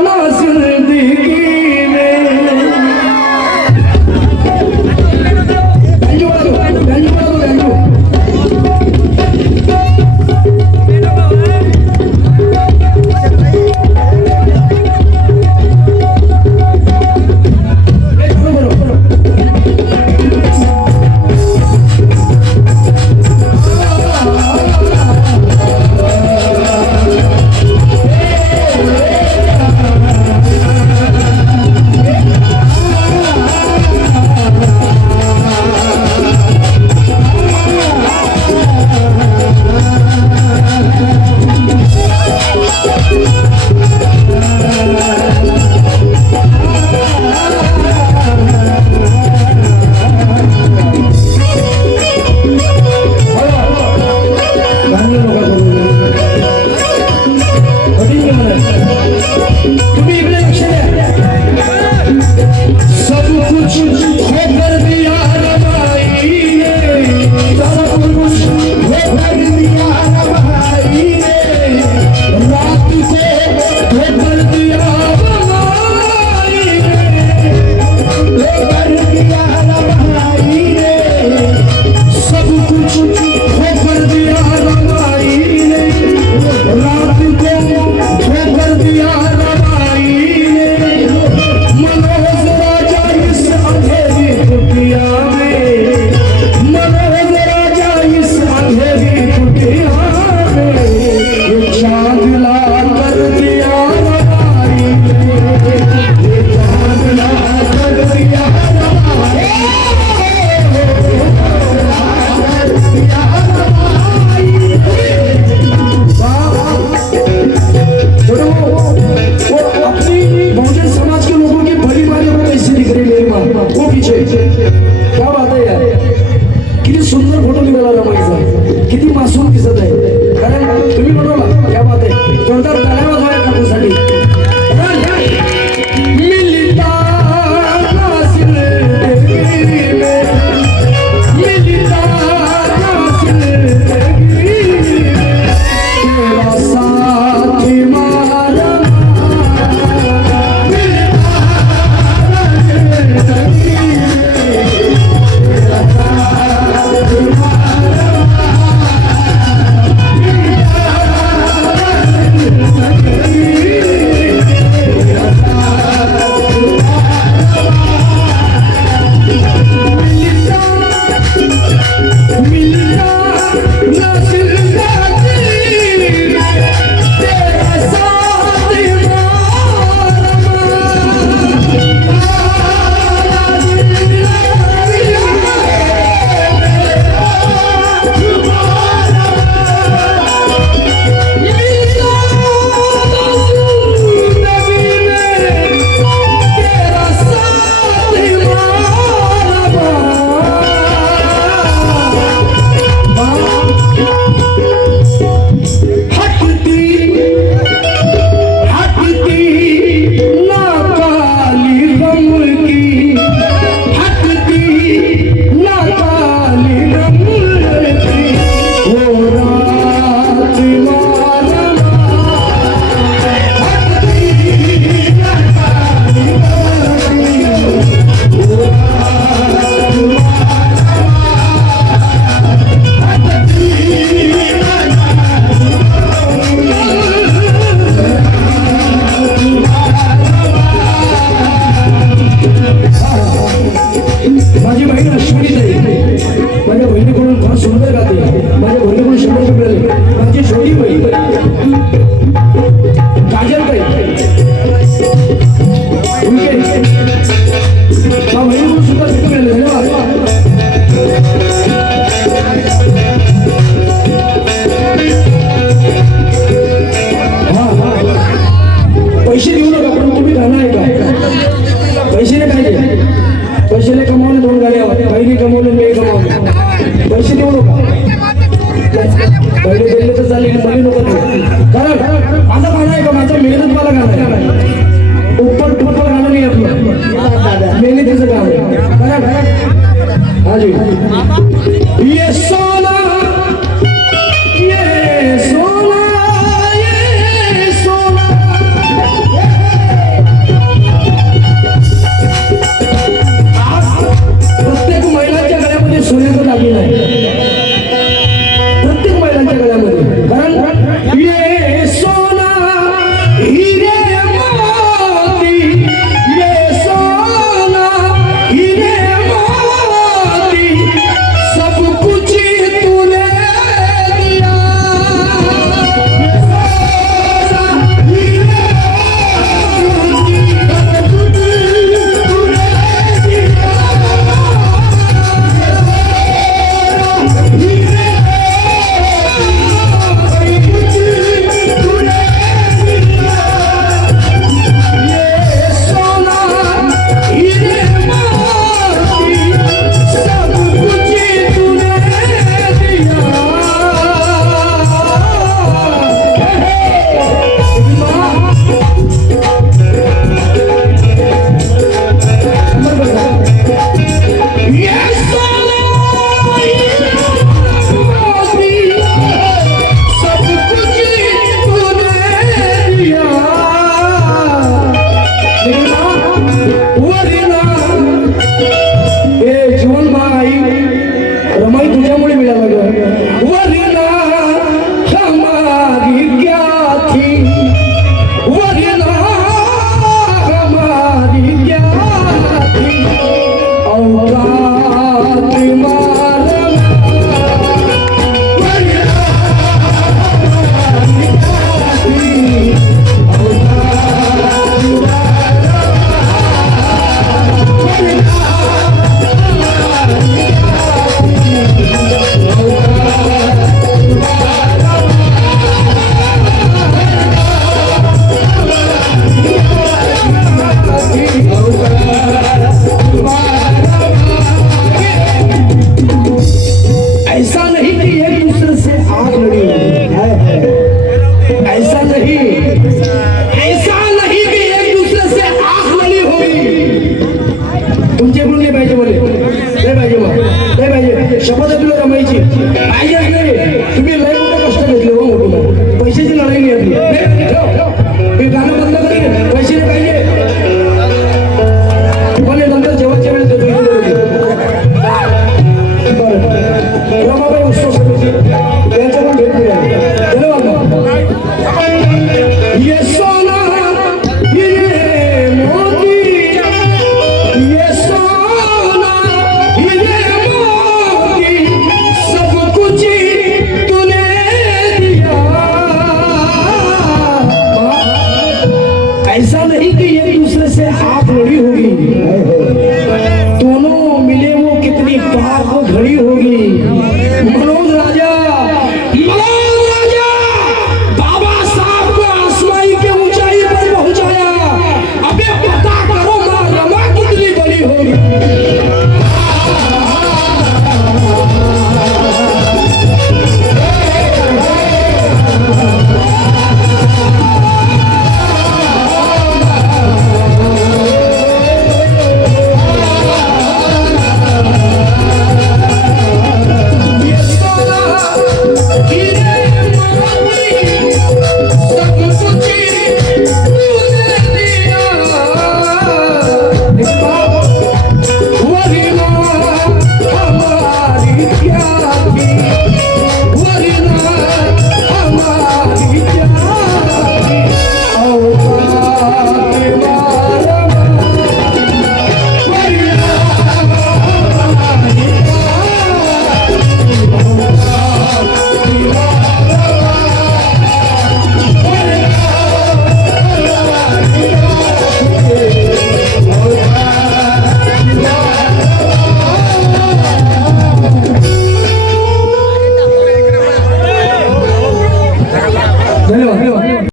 I'm let's do. change it. পশ্চিম বঙ্গ হাজির ایسا نہیں کہ یہ دوسرے سے آپ لڑی ہوگی۔ دونوں ملے وہ کتنی پاک وہ گھڑی ہوگی۔ Obrigado.